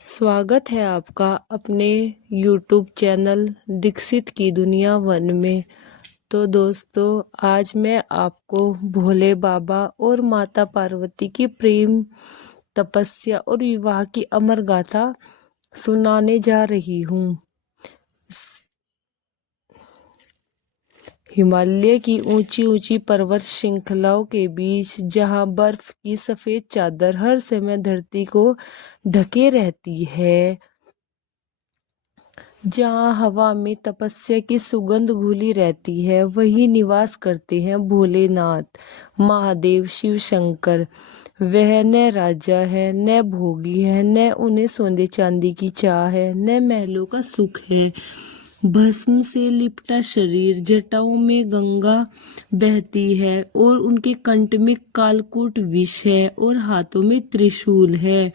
स्वागत है आपका अपने YouTube चैनल दीक्षित की दुनिया वन में। तो दोस्तों, आज मैं आपको भोले बाबा और माता पार्वती की प्रेम, तपस्या और विवाह की अमर गाथा सुनाने जा रही हूँ। हिमालय की ऊंची ऊंची पर्वत श्रृंखलाओं के बीच, जहां बर्फ की सफेद चादर हर समय धरती को ढके रहती है, जहाँ हवा में तपस्या की सुगंध घुली रहती है, वही निवास करते हैं भोलेनाथ, महादेव, शिव शंकर। वह न राजा है, न भोगी है, न उन्हें सोने चांदी की चाह है, न महलों का सुख है। भस्म से लिपटा शरीर, जटाओं में गंगा बहती है और उनके कंठ में कालकूट विष है और हाथों में त्रिशूल है।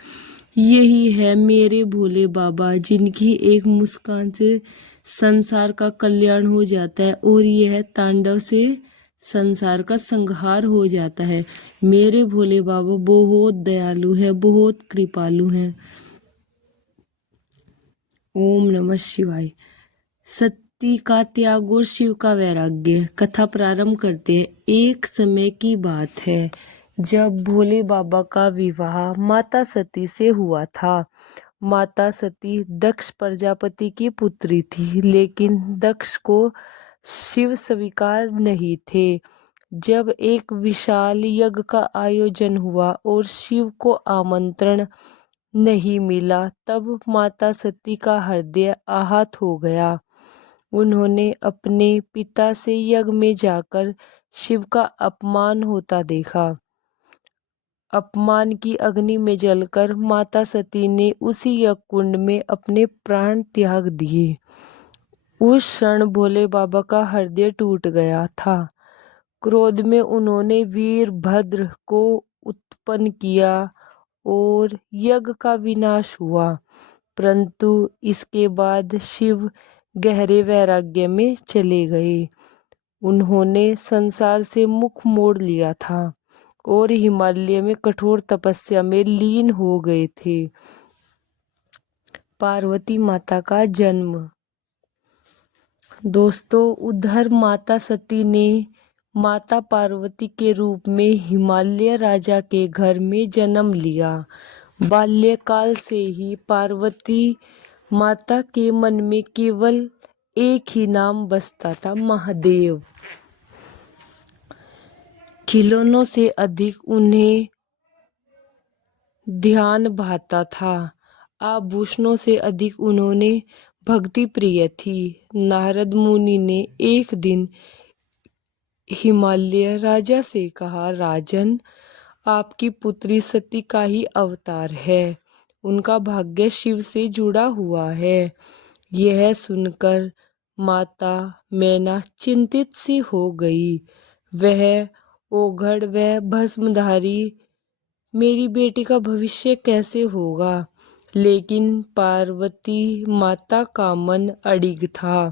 यही है मेरे भोले बाबा, जिनकी एक मुस्कान से संसार का कल्याण हो जाता है और यह तांडव से संसार का संहार हो जाता है। मेरे भोले बाबा बहुत दयालु है, बहुत कृपालु है। ओम नमः शिवाय। सती का त्याग और शिव का वैराग्य। कथा प्रारंभ करते हैं। एक समय की बात है जब भोले बाबा का विवाह माता सती से हुआ था। माता सती दक्ष प्रजापति की पुत्री थी, लेकिन दक्ष को शिव स्वीकार नहीं थे। जब एक विशाल यज्ञ का आयोजन हुआ और शिव को आमंत्रण नहीं मिला, तब माता सती का हृदय आहत हो गया। उन्होंने अपने पिता से यज्ञ में जाकर शिव का अपमान होता देखा। अपमान की अग्नि में जलकर माता सती ने उसी यज्ञ कुंड में अपने प्राण त्याग दिए। उस क्षण भोले बाबा का हृदय टूट गया था। क्रोध में उन्होंने वीरभद्र को उत्पन्न किया और यज्ञ का विनाश हुआ। परंतु इसके बाद शिव गहरे वैराग्य में चले गए। उन्होंने संसार से मुख मोड़ लिया था और हिमालय में कठोर तपस्या में लीन हो गए थे। पार्वती माता का जन्म। दोस्तों, उधर माता सती ने माता पार्वती के रूप में हिमालय राजा के घर में जन्म लिया। बाल्यकाल से ही पार्वती माता के मन में केवल एक ही नाम बसता था, महादेव। खिलौनों से अधिक उन्हें ध्यान भाता था। आभूषणों से अधिक उन्होंने भक्ति प्रिय थी। नारद मुनि ने एक दिन हिमालय राजा से कहा, राजन, आपकी पुत्री सती का ही अवतार है। उनका भाग्य शिव से जुड़ा हुआ है। यह सुनकर माता मैना चिंतित सी हो गई। वह ओघड़ व भस्मधारी मेरी बेटी का भविष्य कैसे होगा? लेकिन पार्वती माता का मन अडिग था।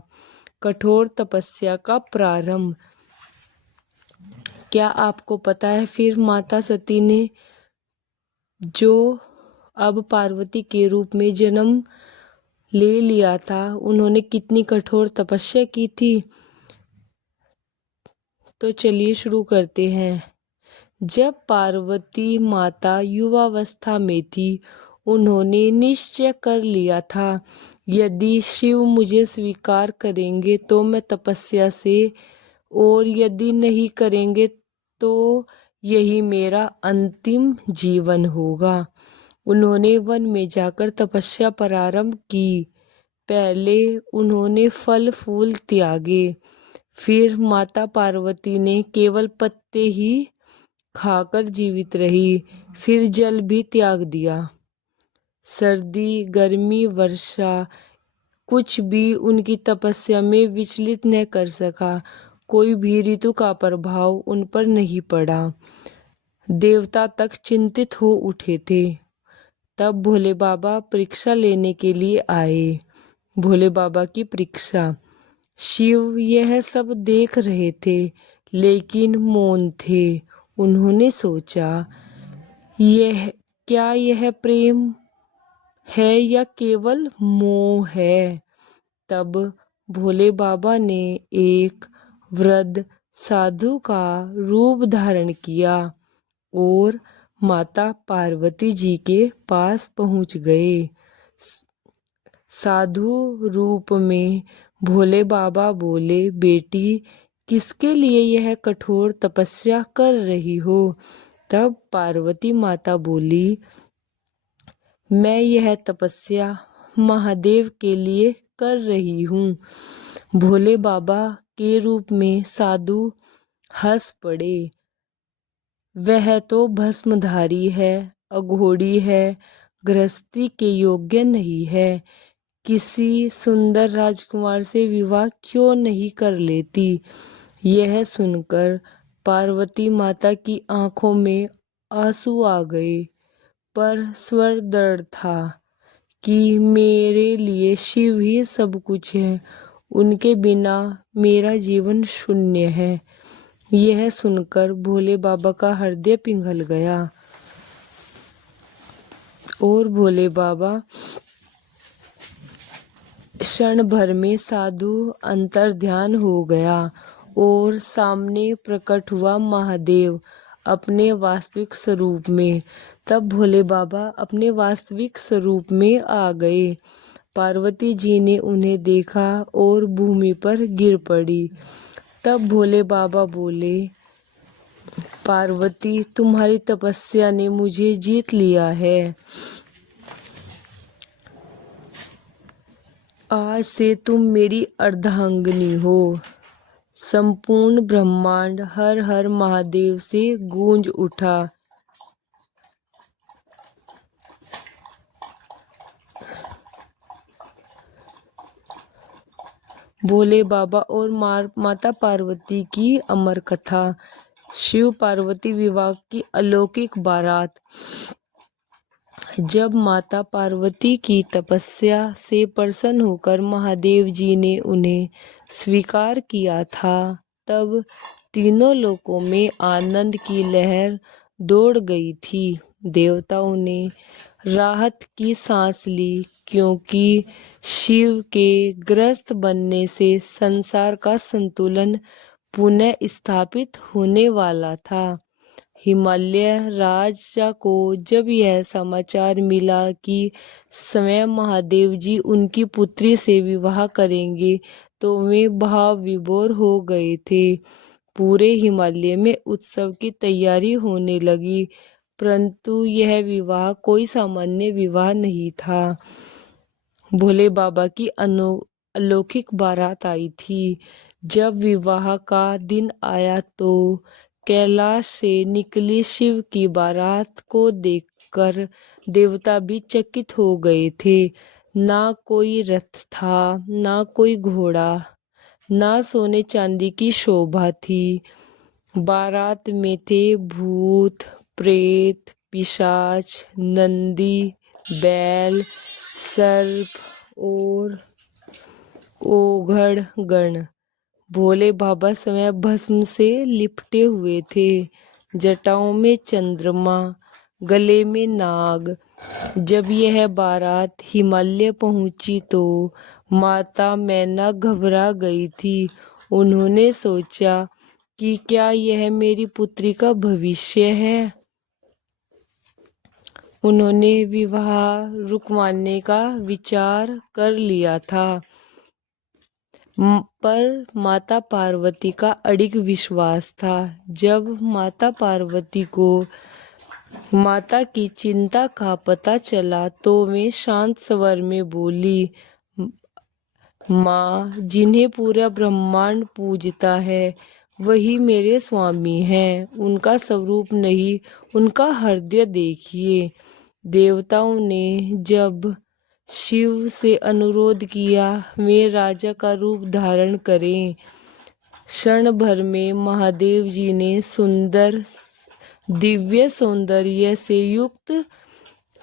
कठोर तपस्या का प्रारंभ। क्या आपको पता है फिर माता सती ने जो अब पार्वती के रूप में जन्म ले लिया था, उन्होंने कितनी कठोर तपस्या की थी? तो चलिए शुरू करते हैं। जब पार्वती माता युवावस्था में थी, उन्होंने निश्चय कर लिया था, यदि शिव मुझे स्वीकार करेंगे तो मैं तपस्या से, और यदि नहीं करेंगे तो यही मेरा अंतिम जीवन होगा। उन्होंने वन में जाकर तपस्या प्रारंभ की। पहले उन्होंने फल फूल त्यागे, फिर माता पार्वती ने केवल पत्ते ही खाकर जीवित रही, फिर जल भी त्याग दिया। सर्दी, गर्मी, वर्षा, कुछ भी उनकी तपस्या में विचलित न कर सका। कोई भी ऋतु का प्रभाव उन पर नहीं पड़ा। देवता तक चिंतित हो उठे थे। तब भोले बाबा परीक्षा लेने के लिए आए। भोले बाबा की परीक्षा। शिव यह सब देख रहे थे, लेकिन मौन थे। उन्होंने सोचा, यह प्रेम है या केवल मोह है। तब भोले बाबा ने एक वृद्ध साधु का रूप धारण किया और माता पार्वती जी के पास पहुंच गए। साधु रूप में भोले बाबा बोले, बेटी, किसके लिए यह कठोर तपस्या कर रही हो? तब पार्वती माता बोली, मैं यह तपस्या महादेव के लिए कर रही हूँ। भोले बाबा के रूप में साधु हंस पड़े। वह तो भस्मधारी है, अघोरी है, गृहस्थी के योग्य नहीं है। किसी सुंदर राजकुमार से विवाह क्यों नहीं कर लेती? यह सुनकर पार्वती माता की आंखों में आंसू आ गए, पर स्वर दृढ़ था कि मेरे लिए शिव ही सब कुछ है, उनके बिना मेरा जीवन शून्य है। यह सुनकर भोले बाबा का हृदय पिघल गया और भोले बाबा क्षण भर में साधु अंतर्ध्यान हो गया और सामने प्रकट हुआ महादेव अपने वास्तविक स्वरूप में। तब भोले बाबा अपने वास्तविक स्वरूप में आ गए। पार्वती जी ने उन्हें देखा और भूमि पर गिर पड़ी। तब भोले बाबा बोले, पार्वती, तुम्हारी तपस्या ने मुझे जीत लिया है। आज से तुम मेरी अर्धांगिनी हो। संपूर्ण ब्रह्मांड हर हर महादेव से गूंज उठा। भोले बाबा और माता पार्वती की अमर कथा। शिव पार्वती विवाह की अलौकिक बारात। जब माता पार्वती की तपस्या से प्रसन्न होकर महादेव जी ने उन्हें स्वीकार किया था, तब तीनों लोकों में आनंद की लहर दौड़ गई थी। देवताओं ने राहत की सांस ली, क्योंकि शिव के ग्रस्त बनने से संसार का संतुलन पुनः स्थापित होने वाला था। हिमालय राजा को जब यह समाचार मिला कि स्वयं महादेव जी उनकी पुत्री से विवाह करेंगे, तो वे भाव विभोर हो गए थे। पूरे हिमालय में उत्सव की तैयारी होने लगी, परंतु यह विवाह कोई सामान्य विवाह नहीं था। भोले बाबा की अलौकिक बारात आई थी। जब विवाह का दिन आया तो कैलाश से निकली शिव की बारात को देखकर देवता भी चकित हो गए थे। ना कोई रथ था, ना कोई घोड़ा, ना सोने चांदी की शोभा थी। बारात में थे भूत, प्रेत, पिशाच, नंदी, बैल, सर्प और ओघड़ गण। भोले बाबा स्वयं भस्म से लिपटे हुए थे, जटाओं में चंद्रमा, गले में नाग। जब यह बारात हिमालय पहुंची तो माता मैना घबरा गई थी। उन्होंने सोचा कि क्या यह मेरी पुत्री का भविष्य है। उन्होंने विवाह रुकवाने का विचार कर लिया था, पर माता पार्वती का अडिग विश्वास था। जब माता पार्वती को माता की चिंता का पता चला तो वे शांत स्वर में बोली, माँ, जिन्हें पूरा ब्रह्मांड पूजता है वही मेरे स्वामी हैं। उनका स्वरूप नहीं, उनका हृदय देखिए। देवताओं ने जब शिव से अनुरोध किया वे राजा का रूप धारण करें। क्षण भर में महादेव जी ने सुंदर दिव्य सौंदर्य से युक्त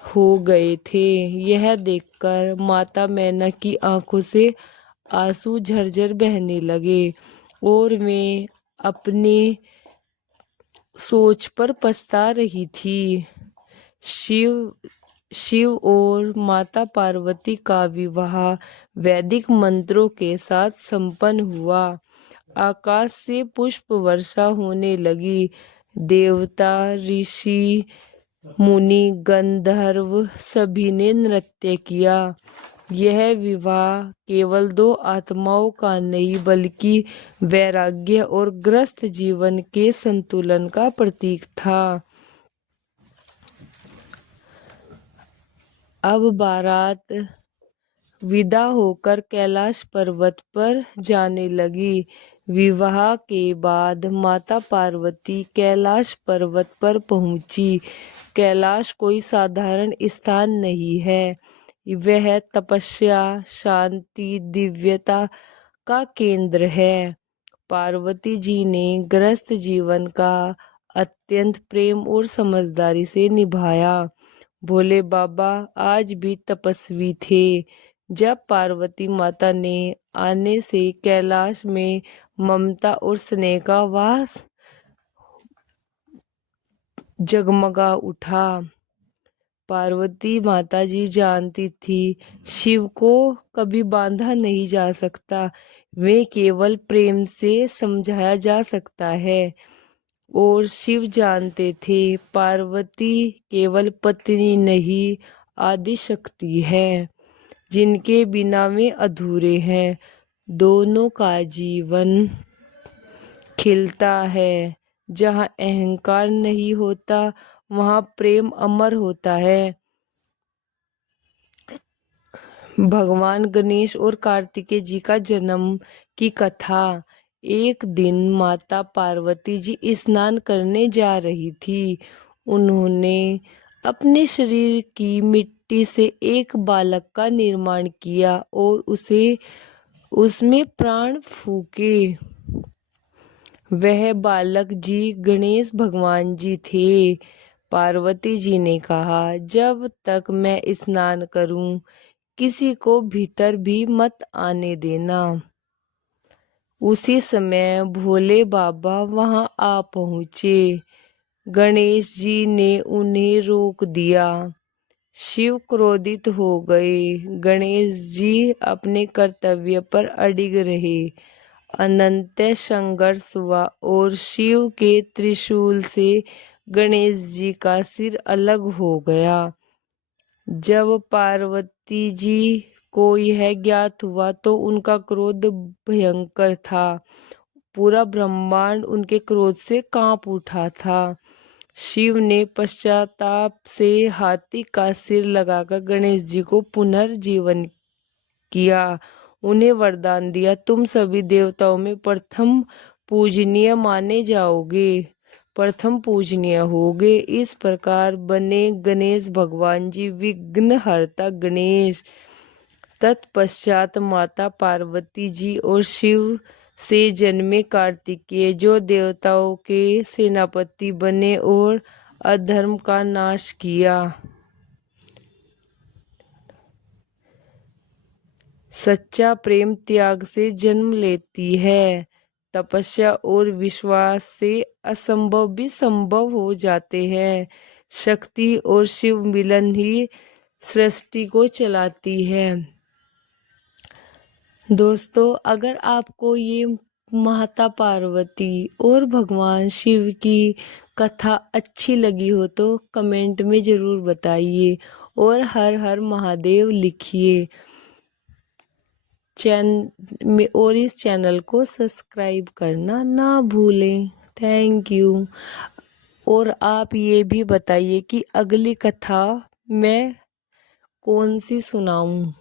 हो गए थे। यह देखकर माता मैना की आंखों से आंसू झरझर बहने लगे और वे अपने सोच पर पछता रही थी। शिव शिव और माता पार्वती का विवाह वैदिक मंत्रों के साथ संपन्न हुआ। आकाश से पुष्प वर्षा होने लगी। देवता, ऋषि, मुनि, गंधर्व सभी ने नृत्य किया। यह विवाह केवल दो आत्माओं का नहीं बल्कि वैराग्य और ग्रस्त जीवन के संतुलन का प्रतीक था। अब बारात विदा होकर कैलाश पर्वत पर जाने लगी। विवाह के बाद माता पार्वती कैलाश पर्वत पर पहुंची। कैलाश कोई साधारण स्थान नहीं है, वह तपस्या, शांति, दिव्यता का केंद्र है। पार्वती जी ने गृहस्थ जीवन का अत्यंत प्रेम और समझदारी से निभाया। भोले बाबा आज भी तपस्वी थे। जब पार्वती माता ने आने से कैलाश में ममता और स्नेह का वास जगमगा उठा। पार्वती माता जी जानती थी शिव को कभी बांधा नहीं जा सकता, वे केवल प्रेम से समझाया जा सकता है। और शिव जानते थे पार्वती केवल पत्नी नहीं, आदि शक्ति है जिनके बिना वे अधूरे हैं। दोनों का जीवन खिलता है। जहाँ अहंकार नहीं होता वहाँ प्रेम अमर होता है। भगवान गणेश और कार्तिकेय जी का जन्म की कथा। एक दिन माता पार्वती जी स्नान करने जा रही थी। उन्होंने अपने शरीर की मिट्टी से एक बालक का निर्माण किया और उसमें प्राण फूके। वह बालक जी गणेश भगवान जी थे। पार्वती जी ने कहा, जब तक मैं स्नान करूं किसी को भीतर भी मत आने देना। उसी समय भोले बाबा वहां आ पहुंचे। गणेश जी ने उन्हें रोक दिया। शिव क्रोधित हो गए। गणेश जी अपने कर्तव्य पर अडिग रहे। अनंत संघर्ष हुआ और शिव के त्रिशूल से गणेश जी का सिर अलग हो गया। जब पार्वती जी को यह ज्ञात हुआ तो उनका क्रोध भयंकर था। पूरा ब्रह्मांड उनके क्रोध से कांप उठा था। शिव ने पश्चाताप से हाथी का सिर लगाकर गणेश जी को पुनर्जीवन किया। उन्हें वरदान दिया, तुम सभी देवताओं में प्रथम पूजनीय माने जाओगे, प्रथम पूजनीय होगे। इस प्रकार बने गणेश भगवान जी विघ्नहर्ता गणेश। तत्पश्चात माता पार्वती जी और शिव से जन्मे कार्तिकेय जो देवताओं के सेनापति बने और अधर्म का नाश किया। सच्चा प्रेम त्याग से जन्म लेती है। तपस्या और विश्वास से असंभव भी संभव हो जाते हैं। शक्ति और शिव मिलन ही सृष्टि को चलाती है। दोस्तों, अगर आपको ये माता पार्वती और भगवान शिव की कथा अच्छी लगी हो तो कमेंट में ज़रूर बताइए और हर हर महादेव लिखिए। और इस चैनल को सब्सक्राइब करना ना भूलें। Thank you. और आप ये भी बताइए कि अगली कथा मैं कौन सी सुनाऊं।